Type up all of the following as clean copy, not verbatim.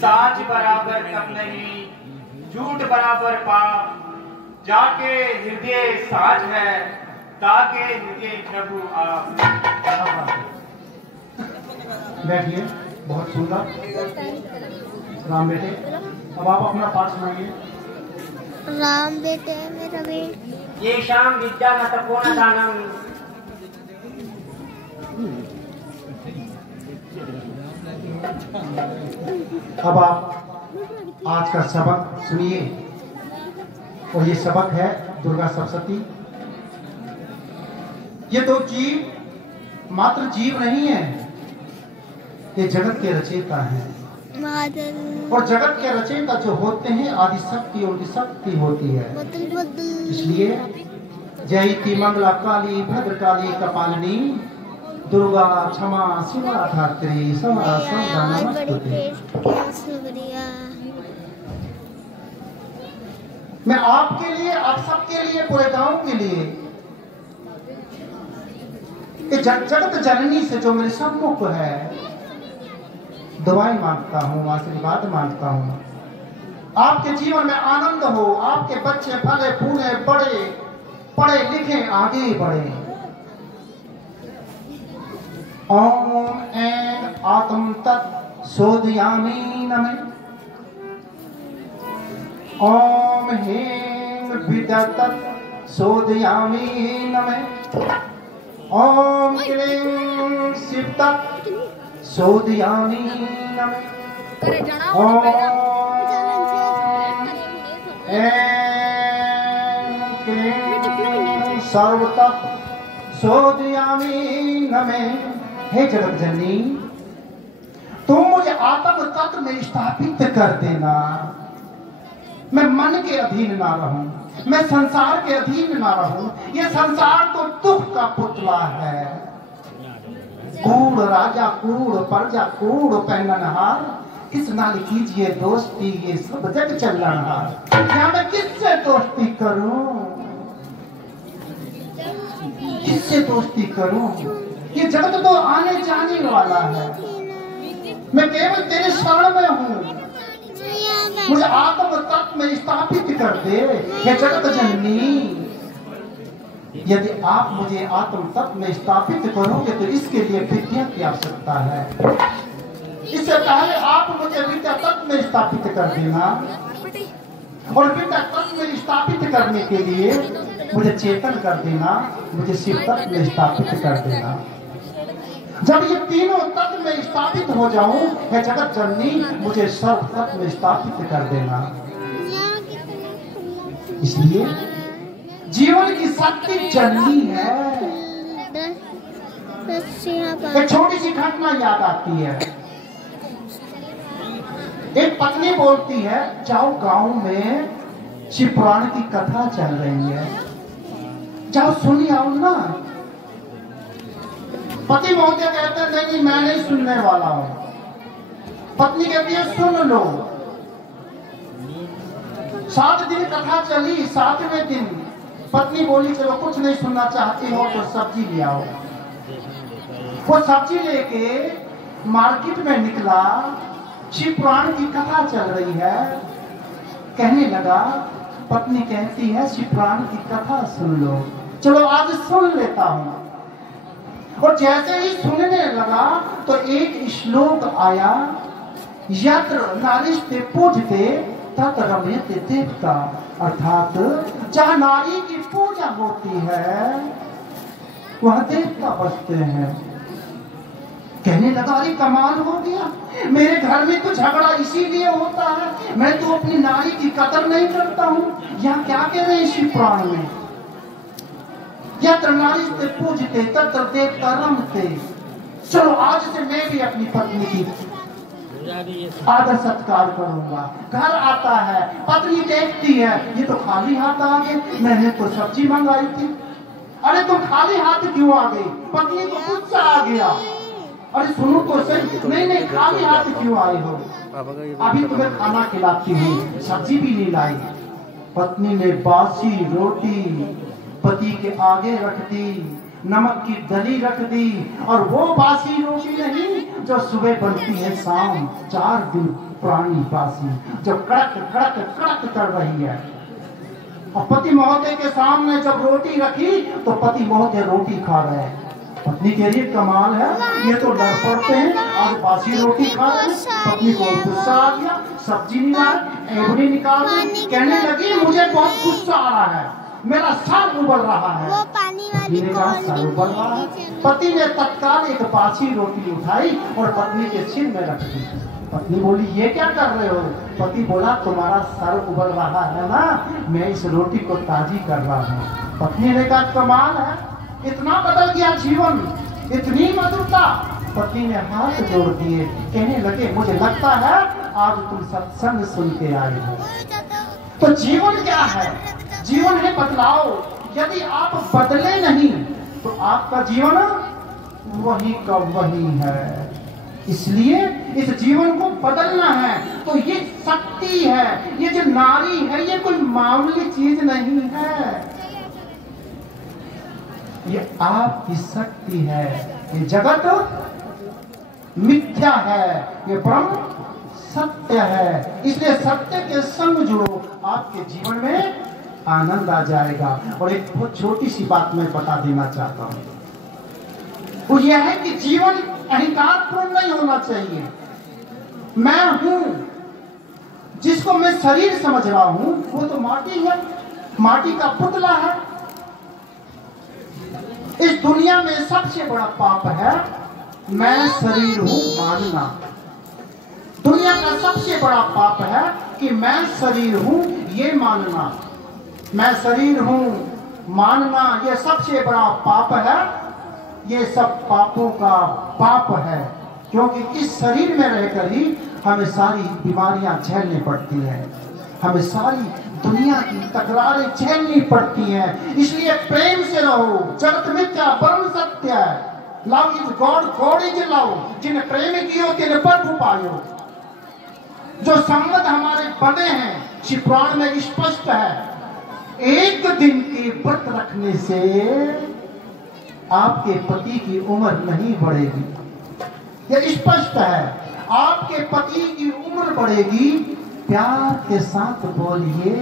साज बराबर कम नहीं, झूठ बराबर पाप, जाके हृदय साज है, ताके हृदय प्रभु आप। बैठिए, बहुत सुंदर। राम बेटे, अब आप अपना पाठ सुनाइए। राम बेटे मेरा बेटे, ये शाम विद्या न तपोन दानम। अब आप आज का सबक सुनिए, और ये सबक है दुर्गा सप्तशती। ये तो जीव मात्र जीव नहीं है, ये जगत के रचयिता हैं। और जगत के रचयिता जो होते हैं आदि शक्ति, उनकी शक्ति होती है। इसलिए जयति मंगला काली भद्रकाली कपालिनी दुर्गा क्षमा शिवा धात्री समरा समरा नमस्तुते। मैं आपके लिए, आप सबके लिए, पूरे गांव के लिए, जगत जननी से जो मेरे सम्मुख है, दुआएं मांगता हूँ, आशीर्वाद मांगता हूँ। आपके जीवन में आनंद हो, आपके बच्चे फले फूले बड़े पढ़े लिखे आगे बढ़े। ओम ऐं आत्म तत् शोधयामि नमः। ओम ह्रीं विदतत् शोधयामि नमः। ओम क्लीं शिव तत् शोधयामि नमः। ओम ऐं क्लीं सर्व तत् शोधयामि नमः। हे जगत जननी, तुम मुझे आत्म तत्व में स्थापित कर देना। मैं मन के अधीन ना रहूं, मैं संसार के अधीन ना रहूं। ये संसार तो दुख का पुतला है। कूड़ राजा कूड़, प्रजा कूड़, पहननहार, किस नाल कीजिए दोस्ती, ये सब जग चलनहार। क्या मैं किससे दोस्ती करूं, किससे दोस्ती करूं? ये जगत तो आने जाने वाला है। मैं केवल तेरे शरण में हूँ, मुझे आत्म तत्व में स्थापित कर दे। हे जगत जननी, यदि आप मुझे आत्म तत्व में स्थापित करोगे तो इसके लिए विद्या की आवश्यकता है। इससे पहले आप मुझे विद्या तत्व में स्थापित कर देना, और विद्या तत्व में स्थापित करने के लिए मुझे चेतन कर देना, मुझे शिव तत्व में स्थापित कर देना। जब ये तीनों तत्व में स्थापित हो जाऊं, हे जगत जननी, मुझे सर्व तत्व में स्थापित कर देना। इसलिए जीवन की शक्ति जननी है। एक छोटी सी घटना याद आती है। एक पत्नी बोलती है, जाओ गांव में शिव पुराण की कथा चल रही है, जाओ सुन आओ ना। पति महोदय कहते हैं, नहीं मैं नहीं सुनने वाला हूं। पत्नी कहती है, सुन लो। 7 दिन कथा चली। 7वें दिन पत्नी बोली, चलो कुछ नहीं सुनना चाहती हो तो सब्जी ले आओ। वो सब्जी लेके मार्केट में निकला, शिव पुराण की कथा चल रही है। कहने लगा, पत्नी कहती है, शिव पुराण की कथा सुन लो। चलो आज सुन लेता हूं। और जैसे ही सुनने लगा तो एक श्लोक आया, यत्र नारीस्ते पूजते तत् रमयते देवता। अर्थात जहाँ नारी की पूजा होती है वहाँ देवता बसते हैं। कहने लगा, अरे कमाल हो गया, मेरे घर में तो झगड़ा इसीलिए होता है, मैं तो अपनी नारी की कदर नहीं करता हूँ। यहाँ क्या कह रहे हैं शिव पुराण में, यत्र नारीस्ते पूजते तत्र देवता रमते। चलो आज से मैं भी अपनी पत्नी की आदर सत्कार करूंगा। घर आता है, पत्नी देखती है, ये तो खाली हाथ आ गए, मैंने तो सब्जी मंगाई थी। अरे तुम खाली हाथ क्यों आ गई? पत्नी को गुस्सा आ गया। अरे सुनो तो सही, नहीं नहीं खाली हाथ क्यों आए हो? अभी तुम्हें खाना खिलाती हूँ, सब्जी भी नहीं लाई। पत्नी ने बासी रोटी पति के आगे रख दी नमक की दली रख दी, और वो बासी रोटी नहीं जो सुबह बनती है शाम, 4 दिन पुरानी बासी, जो कड़क कड़क कड़क कर रही है। और पति महोदय के सामने जब रोटी रखी तो पति महोदय रोटी खा रहे हैं। पत्नी कह रही कमाल है, ये तो डर पड़ते हैं, आज बासी रोटी खा रहे हैं। पत्नी को गुस्सा आ गया, सब्जी नहीं लाई, एवरी निकाल दी, कहने लगी मुझे बहुत गुस्सा आ रहा है, मेरा सर उबल रहा है। पत्नी ने कहा सर उबल रहा है। पति ने तत्काल एक बासी रोटी उठाई और पत्नी के सिर में रख दी। पत्नी बोली ये क्या कर रहे हो? पति बोला तुम्हारा सर उबल रहा है ना, मैं इस रोटी को ताजी कर रहा हूँ। पत्नी ने कहा कमाल है, इतना बदल गया जीवन, इतनी मधुरता। पति ने हाथ जोड़ दिए, कहने लगे मुझे लगता है आज तुम सत्संग सुन के आए हो। तो जीवन क्या है? जीवन है बदलाव। यदि आप बदले नहीं तो आपका जीवन वही का वही है। इसलिए इस जीवन को बदलना है। तो ये शक्ति है, ये जो नारी है ये कोई मामूली चीज नहीं है, ये आपकी शक्ति है। ये जगत मिथ्या है, ये ब्रह्म सत्य है। इसलिए सत्य के संग जुड़ो, आपके जीवन में आनंद आ जाएगा। और एक बहुत छोटी सी बात मैं बता देना चाहता हूँ, वो यह है कि जीवन अहंकारपूर्ण नहीं होना चाहिए। मैं हूं, जिसको मैं शरीर समझ रहा हूं वो तो माटी है, माटी का पुतला है। इस दुनिया में सबसे बड़ा पाप है मैं शरीर हूं मानना। दुनिया का सबसे बड़ा पाप है कि मैं शरीर हूं ये मानना। मैं शरीर हूं मानना ये सबसे बड़ा पाप है। ये सब पापों का पाप है, क्योंकि इस शरीर में रहकर ही हमें सारी बीमारियां झेलनी पड़ती हैं, हमें सारी दुनिया की तकरारें झेलनी पड़ती हैं। इसलिए प्रेम से रहो। जगत मिथ्या परम सत्य है। Love is God, God is love. जिन्हें प्रेम कियो तिन्हें प्रभु पायो। जो संबंध हमारे बने हैं शिव पुराण में स्पष्ट है। एक दिन के व्रत रखने से आपके पति की उम्र नहीं बढ़ेगी, यह स्पष्ट है। आपके पति की उम्र बढ़ेगी। प्यार के साथ बोलिए।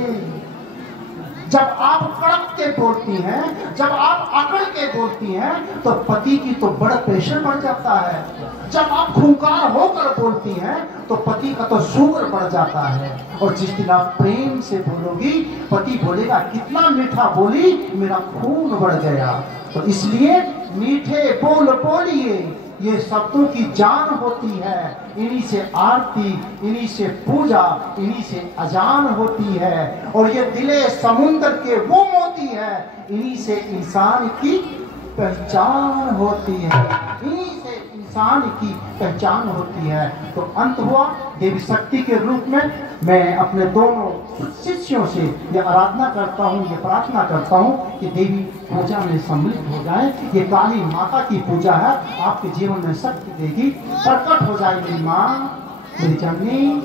जब आप कड़क के बोलती हैं, जब आप अकड़ के बोलती हैं तो पति की तो बड़ा प्रेशर बढ़ जाता है। जब आप खूंखार होकर बोलती हैं तो पति का तो शुगर बढ़ जाता है। और जिस दिन आप प्रेम से बोलोगी, पति बोलेगा कितना मीठा बोली, मेरा खून बढ़ गया। तो इसलिए मीठे बोल बोलिए। ये शब्दों की जान होती है। इन्हीं से आरती, इन्हीं से पूजा, इन्हीं से अजान होती है। और ये दिले समुद्र के वो मोती है, इन्हीं से इंसान की पहचान होती है। इन्हीं से इंसान की पहचान होती है। तो अंत हुआ देवी शक्ति के रूप में मैं अपने दोनों शिष्यों से ये आराधना करता हूँ, ये प्रार्थना करता हूँ कि देवी पूजा में सम्मिलित हो जाए। ये काली माता की पूजा है, आपके जीवन में शक्ति देगी। प्रकट हो जाए मेरी माँ, मेरी जननी।